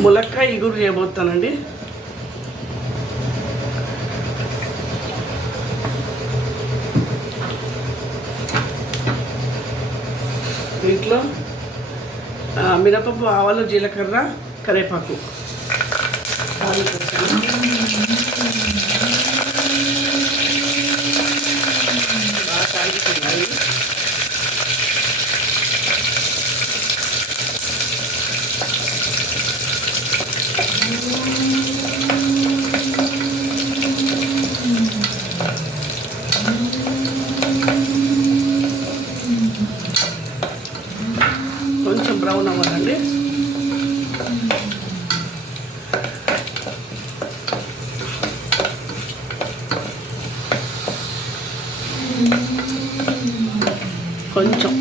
ములక్కాయ ఇగురు చేయబోతానండి. దీంట్లో మినపప్పు, ఆవాలు, జీలకర్ర, కరివేపాకు బాగా తాగుతున్నాయి. కొంచెం బ్రౌన్ అవ్వాలండి. కొంచెం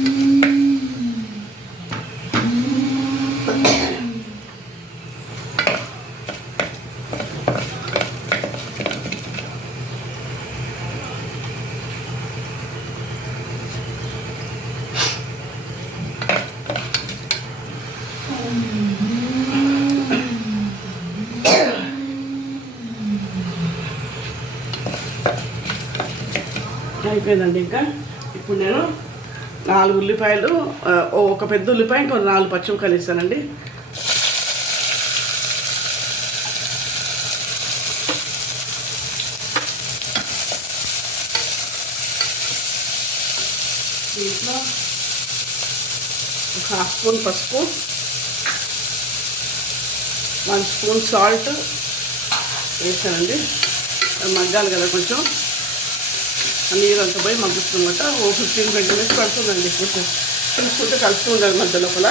అయిపోయిందండి. ఇంకా ఇప్పుడు నేను 4 ఉల్లిపాయలు, ఒక పెద్ద ఉల్లిపాయ, ఇంకో 4 పచ్చిమిరపకాయలు ఇస్తానండి. దీంట్లో ఒక 1/2 స్పూన్ పసుపు, 1 స్పూన్ సాల్ట్ వేసానండి. మగ్గాలి కదా, కొంచెం నీరు అంతా పోయి మగ్గుతుందన్నమాట. 15-20 మినిట్స్ పడుతుందండి. కొంచెం చూసుకుంటే కలుపుతూ ఉండాలి మధ్య లోపల.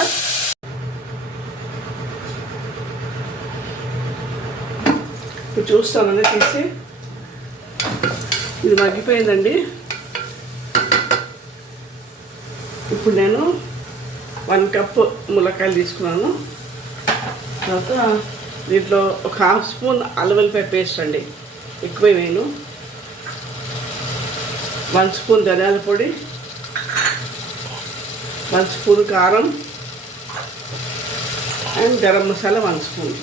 ఇప్పుడు చూస్తానండి తీసి. ఇది మగ్గిపోయిందండి. ఇప్పుడు నేను 1 కప్పు ములక్కాయలు తీసుకున్నాను. తర్వాత దీంట్లో ఒక 1/2 స్పూన్ అల్లం వెల్లిపాయ పేస్ట్ అండి, ఎక్కువ వేయను. 1 స్పూన్ ధనియాల పొడి, 1 స్పూన్ కారం అండ్ గరం మసాలా 1 స్పూన్.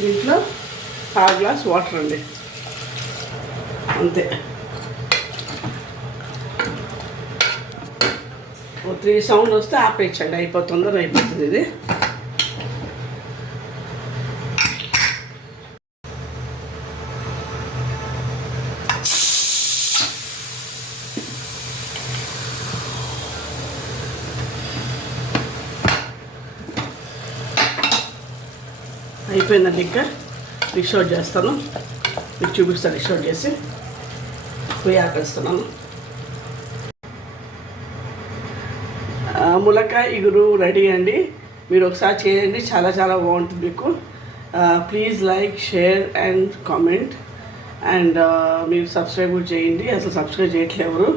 దీంట్లో 1/2 గ్లాస్ వాటర్ అండి, అంతే. 3 సౌండ్ వస్తే ఆపేయచ్చండి, తొందరగా అయిపోతుంది ఇది. అయిపోయిందండి. ఇంకా డిష్ అవుట్ చేస్తాను, మీకు చూపిస్తాను. డిష్ అవుట్ చేసి పొయ్యి ఆపేస్తున్నాను. ములక్కాయ ఇగురు రెడీ అండి. మీరు ఒకసారి చేయండి, చాలా చాలా బాగుంటుంది మీకు. Please like, share and comment. And మీరు సబ్స్క్రైబ్ కూడా చేయండి. అసలు సబ్స్క్రైబ్ చేయట్లేదు ఎవరు.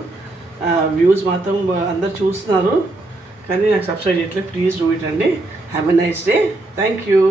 వ్యూస్ మాత్రం అందరు చూస్తున్నారు, కానీ నాకు సబ్స్క్రైబ్ చేయట్లేదు. ప్లీజ్ డూ ఇట్ అండి. Have a nice day. Thank you.